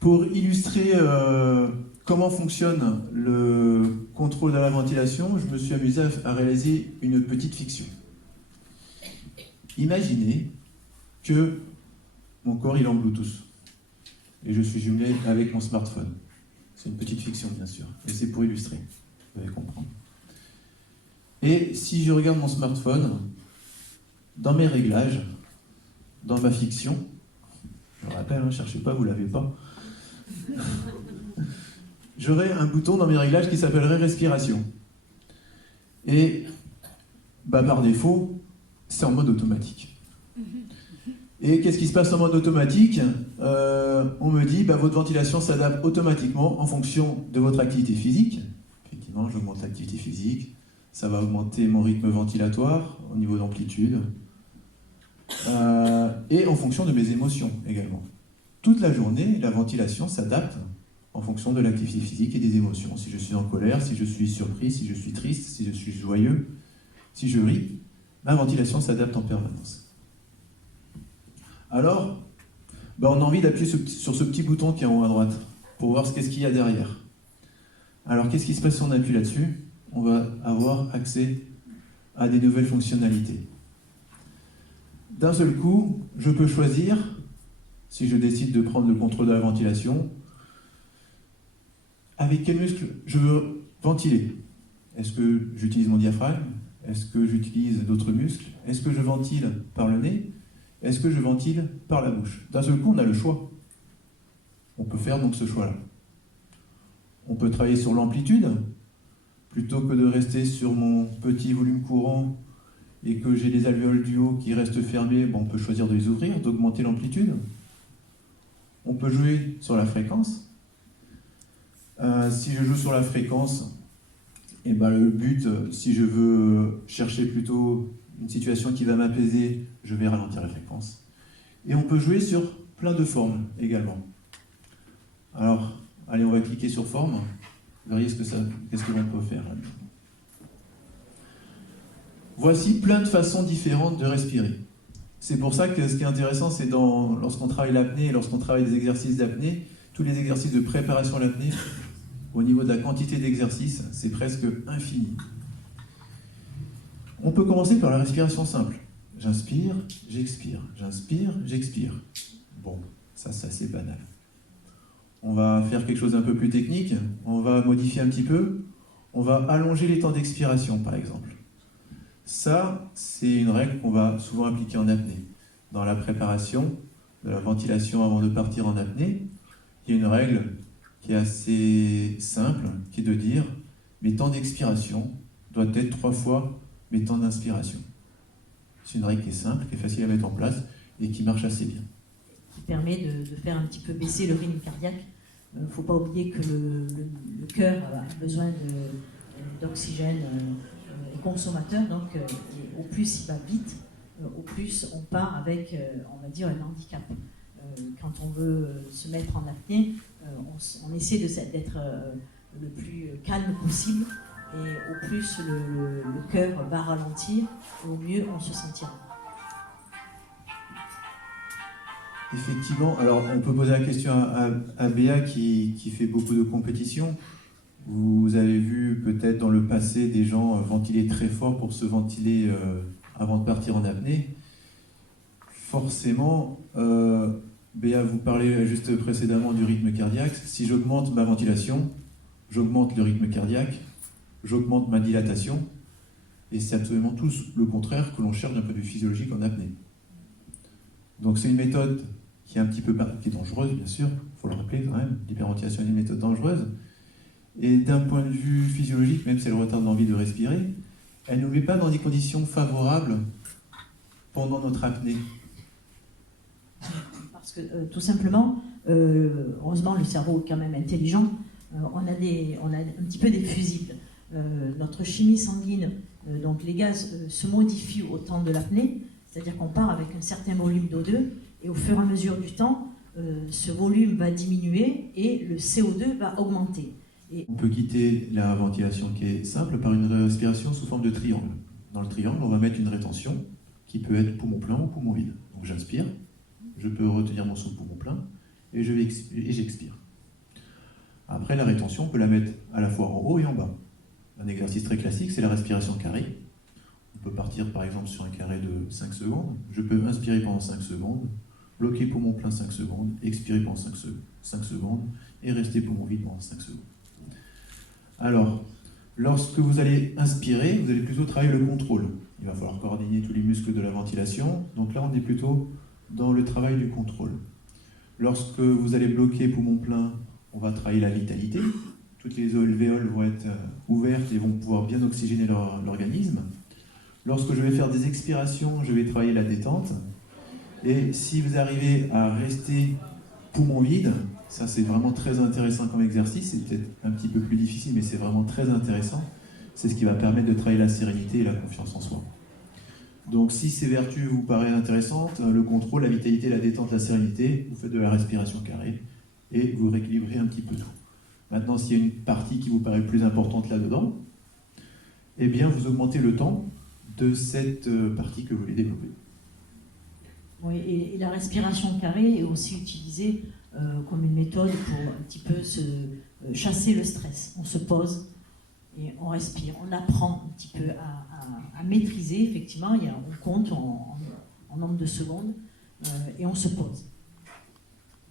Pour illustrer comment fonctionne le contrôle de la ventilation, je me suis amusé à réaliser une petite fiction. Imaginez que mon corps il est en Bluetooth et je suis jumelé avec mon smartphone. C'est une petite fiction bien sûr, et c'est pour illustrer, vous allez comprendre. Et si je regarde mon smartphone, dans mes réglages, dans ma fiction, je le rappelle, ne cherchez pas, vous ne l'avez pas, j'aurai un bouton dans mes réglages qui s'appellerait respiration. Et par défaut, c'est en mode automatique. Et qu'est-ce qui se passe en mode automatique? On me dit votre ventilation s'adapte automatiquement en fonction de votre activité physique. Effectivement, j'augmente l'activité physique, ça va augmenter mon rythme ventilatoire au niveau d'amplitude, et en fonction de mes émotions également. Toute la journée, la ventilation s'adapte en fonction de l'activité physique et des émotions. Si je suis en colère, si je suis surpris, si je suis triste, si je suis joyeux, si je ris, ma ventilation s'adapte en permanence. Alors, on a envie d'appuyer sur ce petit bouton qui est en haut à droite pour voir qu'est-ce qu'il y a derrière. Alors, qu'est-ce qui se passe si on appuie là-dessus? On va avoir accès à des nouvelles fonctionnalités. D'un seul coup, je peux choisir, si je décide de prendre le contrôle de la ventilation, avec quel muscle je veux ventiler. Est-ce que j'utilise mon diaphragme? Est-ce que j'utilise d'autres muscles? Est-ce que je ventile par le nez? Est-ce que je ventile par la bouche? D'un seul coup, on a le choix. On peut faire donc ce choix-là. On peut travailler sur l'amplitude, plutôt que de rester sur mon petit volume courant et que j'ai les alvéoles du haut qui restent fermés, on peut choisir de les ouvrir, d'augmenter l'amplitude. On peut jouer sur la fréquence. Si je joue sur la fréquence, le but, si je veux chercher plutôt une situation qui va m'apaiser, je vais ralentir la fréquence. Et on peut jouer sur plein de formes également. Alors, allez, on va cliquer sur forme. Vous verriez qu'est-ce que l'on peut faire là. Voici plein de façons différentes de respirer. C'est pour ça que ce qui est intéressant, c'est lorsqu'on travaille l'apnée et lorsqu'on travaille des exercices d'apnée, tous les exercices de préparation à l'apnée, au niveau de la quantité d'exercices, c'est presque infini. On peut commencer par la respiration simple. J'inspire, j'expire. J'inspire, j'expire. Bon, ça c'est assez banal. On va faire quelque chose d'un peu plus technique. On va modifier un petit peu. On va allonger les temps d'expiration, par exemple. Ça, c'est une règle qu'on va souvent appliquer en apnée. Dans la préparation de la ventilation avant de partir en apnée, il y a une règle qui est assez simple, qui est de dire mes temps d'expiration doivent être 3 fois mes temps d'inspiration. C'est une règle qui est simple, qui est facile à mettre en place et qui marche assez bien. Qui permet de faire un petit peu baisser le rythme cardiaque. Il ne faut pas oublier que le cœur a besoin d'oxygène, est consommateur, donc au plus il va vite, au plus on part avec, on va dire, un handicap. Quand on veut se mettre en apnée, on essaie d'être le plus calme possible, et au plus le cœur va ralentir, au mieux on se sentira. Effectivement, alors on peut poser la question à Béa qui fait beaucoup de compétitions. Vous avez vu peut-être dans le passé des gens ventiler très fort pour se ventiler avant de partir en apnée. Forcément, Béa, vous parlez juste précédemment du rythme cardiaque. Si j'augmente ma ventilation, j'augmente le rythme cardiaque, j'augmente ma dilatation, et c'est absolument tout le contraire que l'on cherche d'un point de vue physiologique en apnée. Donc c'est une méthode qui est dangereuse, bien sûr, il faut le rappeler quand même, l'hyperventilation est une méthode dangereuse, et d'un point de vue physiologique, même si elle retarde l'envie de respirer, elle ne nous met pas dans des conditions favorables pendant notre apnée. Parce que tout simplement, heureusement le cerveau est quand même intelligent, on a un petit peu des fusibles. Notre chimie sanguine, donc les gaz se modifient au temps de l'apnée, c'est-à-dire qu'on part avec un certain volume d'O2, et au fur et à mesure du temps, ce volume va diminuer et le CO2 va augmenter. On peut quitter la ventilation qui est simple par une respiration sous forme de triangle. Dans le triangle, on va mettre une rétention qui peut être poumon plein ou poumon vide. Donc j'inspire, je peux retenir mon souffle poumon plein, et j'expire. Après, la rétention, on peut la mettre à la fois en haut et en bas. Un exercice très classique, c'est la respiration carrée. On peut partir par exemple sur un carré de 5 secondes. Je peux inspirer pendant 5 secondes, bloquer poumon plein 5 secondes, expirer pendant 5 secondes et rester poumon vide pendant 5 secondes. Alors, lorsque vous allez inspirer, vous allez plutôt travailler le contrôle. Il va falloir coordonner tous les muscles de la ventilation. Donc là, on est plutôt dans le travail du contrôle. Lorsque vous allez bloquer poumon plein, on va travailler la vitalité. Toutes les alvéoles vont être ouvertes et vont pouvoir bien oxygéner l'organisme. Lorsque je vais faire des expirations, je vais travailler la détente. Et si vous arrivez à rester poumon vide, ça c'est vraiment très intéressant comme exercice, c'est peut-être un petit peu plus difficile, mais c'est vraiment très intéressant. C'est ce qui va permettre de travailler la sérénité et la confiance en soi. Donc si ces vertus vous paraissent intéressantes, le contrôle, la vitalité, la détente, la sérénité, vous faites de la respiration carrée et vous rééquilibrez un petit peu tout. Maintenant, s'il y a une partie qui vous paraît plus importante là-dedans, eh bien vous augmentez le temps de cette partie que vous voulez développer. Oui, et la respiration carrée est aussi utilisée comme une méthode pour un petit peu chasser le stress. On se pose et on respire, on apprend un petit peu à maîtriser, effectivement, on compte en nombre de secondes et on se pose.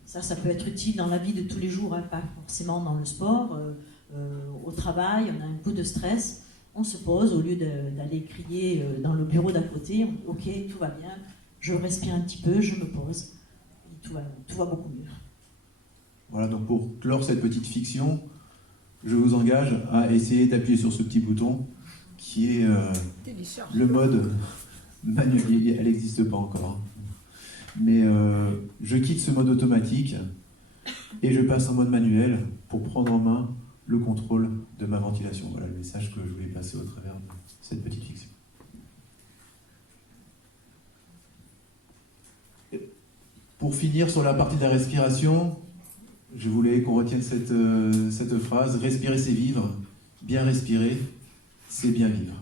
Ça peut être utile dans la vie de tous les jours, hein, pas forcément dans le sport, au travail, on a un coup de stress, on se pose au lieu d'aller crier dans le bureau d'à côté, ok, tout va bien, je respire un petit peu, je me pose, et tout va beaucoup mieux. Voilà, donc pour clore cette petite fiction, je vous engage à essayer d'appuyer sur ce petit bouton qui est le mode manuel. Elle n'existe pas encore. Mais je quitte ce mode automatique et je passe en mode manuel pour prendre en main le contrôle de ma ventilation. Voilà le message que je voulais passer au travers de cette petite fiction. Pour finir sur la partie de la respiration, je voulais qu'on retienne cette phrase. Respirer, c'est vivre. Bien respirer, c'est bien vivre.